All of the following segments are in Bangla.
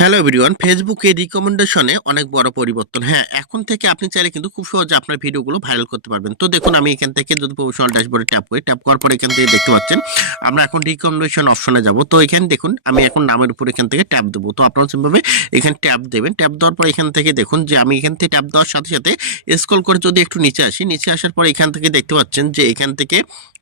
হ্যালো এভরিওয়ান, ফেসবুকে রিকমেন্ডেশনে অনেক বড় পরিবর্তন। হ্যাঁ, এখন থেকে আপনি চাইলে কিন্তু খুব সহজে আপনার ভিডিওগুলো ভাইরাল করতে পারবেন। তো দেখুন, আমি এখান থেকে যদি প্রফেশনাল ড্যাশবোর্ডে ট্যাপ করি, ট্যাপ করার পর এখান থেকে দেখতে পাচ্ছেন আমরা এখন রিকমেন্ডেশন অপশনে যাব। তো এখানে দেখুন, আমি এখন নামের উপর এখান থেকে ট্যাপ দেবো। তো আপনারা সিম্পলভাবে এখানে ট্যাপ দেবেন। ট্যাপ দেওয়ার পর এখান থেকে দেখুন যে আমি এখান থেকে ট্যাপ দেওয়ার সাথে সাথে স্ক্রল করে যদি একটু নিচে আসি, নিচে আসার পর এখান থেকে দেখতে পাচ্ছেন যে এখান থেকে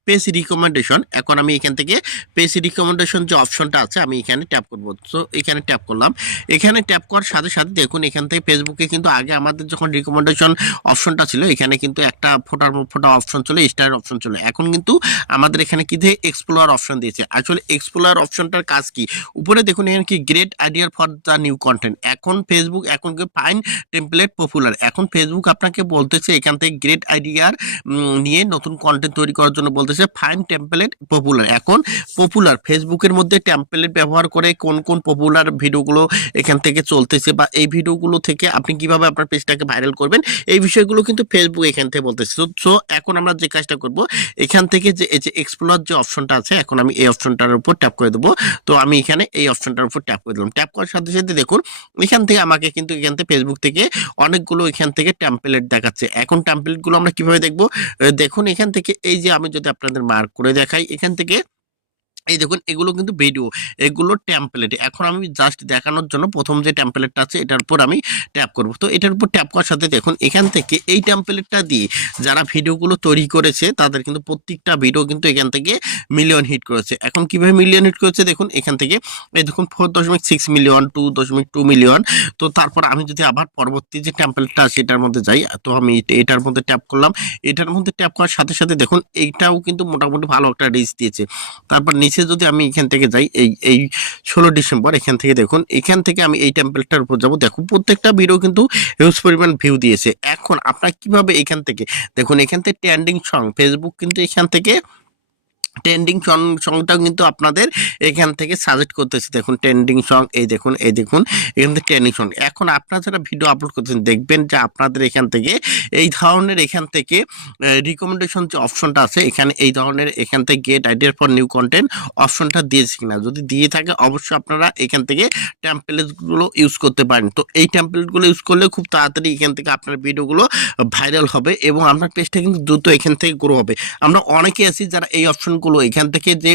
পেজ রিকমেন্ডেশন। এখন আমি এখান থেকে পেজ রিকমেন্ডেশন যে অপশনটা আছে আমি এখানে ট্যাপ করব। তো এখানে ট্যাপ করলাম। এখানে ট্যাপ করার সাথে সাথে দেখুন এখান থেকে ফেসবুকে কিন্তু আগে আমাদের যখন রিকমেন্ডেশন অপশনটা ছিল এখানে কিন্তু একটা ফোটা অপশন ছিল, স্টার অপশন ছিল। এখন কিন্তু আমাদের এখানে কি দিয়ে এক্সপ্লোরার অপশন দিয়েছে। আসলে এক্সপ্লোরার অপশনটার কাজ কি? উপরে দেখুন এখানে কি great idea for the new content. এখন ফেসবুক এখন ফাইন টেমপ্লেট পপুলার। এখন ফেসবুক আপনাকে বলতেছে এখান থেকে গ্রেট আইডিয়ার নিয়ে নতুন কন্টেন্ট তৈরি করার জন্য বলতেছে ফাইন টেমপ্লেট পপুলার। এখন পপুলার ফেসবুকের মধ্যে টেমপ্লেট ব্যবহার করে কোন কোন পপুলার ভিডিওগুলো এখান থেকে চলতেছে বা এই ভিডিওগুলো থেকে আপনি কিভাবে আপনার পেজটাকে ভাইরাল করবেন, এই বিষয়গুলো কিন্তু ফেসবুক এখান থেকে বলতেছে। সো এখন আমরা যে কাজটা করব, এখান থেকে যে এই যে এক্সপ্লোর যে অপশনটা আছে, এখন আমি এই অপশনটার উপর ট্যাপ করে দেবো। তো আমি এখানে এই অপশনটার উপর ট্যাপ করে দিলাম। ট্যাপ করার সাথে সাথে দেখুন এখান থেকে আমাকে কিন্তু এখান থেকে ফেসবুক থেকে অনেকগুলো এখান থেকে টেমপ্লেট দেখাচ্ছে। এখন টেমপ্লেটগুলো আমরা কিভাবে দেখবো? দেখুন এখান থেকে এই যে আমি যদি আপনাদের মার্ক করে দেখাই, এখান থেকে এই দেখুন এগুলো কিন্তু ভিডিও, এগুলো টেমপ্লেট। এখন আমি জাস্ট দেখানোর জন্য প্রথম যে টেমপ্লেটটা আছে এটার উপর আমি ট্যাপ করব। তো এটার উপর ট্যাপ করার সাথে দেখুন এখান থেকে এই টেমপ্লেটটা দিয়ে যারা ভিডিওগুলো তৈরি করেছে তাদের কিন্তু প্রত্যেকটা ভিডিও কিন্তু এখান থেকে মিলিয়ন হিট করেছে। এখন কিভাবে মিলিয়ন হিট করেছে দেখুন এখান থেকে এই দেখুন 4.6 মিলিয়ন, 2.2 মিলিয়ন। তো তারপর আমি যদি আবার পরবর্তী যে টেমপ্লেটটা আছে এটার মধ্যে যাই, তো আমি এটার মধ্যে ট্যাপ করলাম। এটার মধ্যে ট্যাপ করার সাথে সাথে দেখুন এইটাও কিন্তু মোটামুটি ভালো একটা রিচ দিয়েছে। তারপর নিচে যদি আমি এখান থেকে যাই, এই 16 ডিসেম্বর, এখান থেকে দেখুন এখান থেকে আমি এই টেম্পলেটটার উপর যাবো। দেখুন প্রত্যেকটা ভিডিও কিন্তু হিউজ পরিমাণ ভিউ দিয়েছে। এখন আপনারা কিভাবে এখান থেকে দেখুন এখান থেকে ট্রেন্ডিং সং ফেসবুক কিন্তু এখান থেকে ট্রেন্ডিং সংটাও কিন্তু আপনাদের এখান থেকে সাজেস্ট করতেছে। দেখুন ট্রেন্ডিং সং, এই দেখুন এখান থেকে ট্রেন্ডিং সং। এখন আপনারা যারা ভিডিও আপলোড করতেছেন দেখবেন যে আপনাদের এখান থেকে এই ধরনের এখান থেকে রিকমেন্ডেশন যে অপশনটা আছে এখানে এই ধরনের এখান থেকে get idea for new content অপশনটা দিয়েছে কিনা, যদি দিয়ে থাকে অবশ্যই আপনারা এখান থেকে টেমপ্লেটগুলো ইউজ করতে পারেন। তো এই টেমপ্লেটগুলো ইউজ করলে খুব তাড়াতাড়ি এখান থেকে আপনার ভিডিওগুলো ভাইরাল হবে এবং আপনার পেজটা কিন্তু দ্রুত এখান থেকে গ্রো হবে। আমরা অনেকে আছি যারা এই অপশনগুলো এখান থেকে যে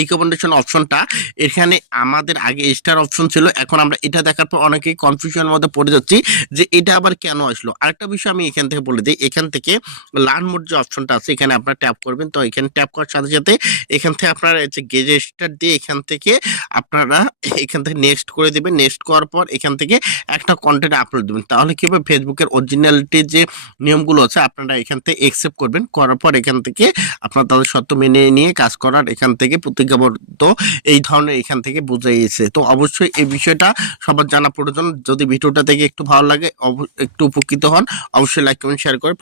রিকমেন্ডেশন অপশনটা, এখানে আমাদের আগে স্টার অপশন ছিল, এখন আমরা এটা দেখার পর অনেকেই কনফিউশনের মধ্যে পড়ে যাচ্ছি যে এটা আবার কেন আসলো। আরেকটা বিষয় আমি এখান থেকে বলে দিই, এখান থেকে লার্ন মোড যে অপশনটা আছে এখানে আপনারা ট্যাপ করবেন। তো এখানে ট্যাপ করার সাথে সাথে এখান থেকে আপনারা যে গেজেস্টার দিয়ে এখান থেকে আপনারা এখান থেকে নেক্সট করে দেবেন। নেক্সট করার পর এখান থেকে একটা কন্টেন্ট আপলোড দেবেন। তাহলে কি হবে, ফেসবুকের অরিজিনালিটির যে নিয়মগুলো আছে আপনারা এখান থেকে একসেপ্ট করবেন। করার পর এখান থেকে আপনারা তাদের শর্ত মেনে নিয়ে কাজ করার এখান থেকে প্রতিজ্ঞাবদ্ধ এই ধরনের এখান থেকে বুঝাইছে। তো অবশ্যই এই বিষয়টা সবার জানা প্রয়োজন। যদি ভিডিওটা থেকে একটু ভালো লাগে, একটু উপকৃত হন, অবশ্যই লাইক কমেন্ট শেয়ার করে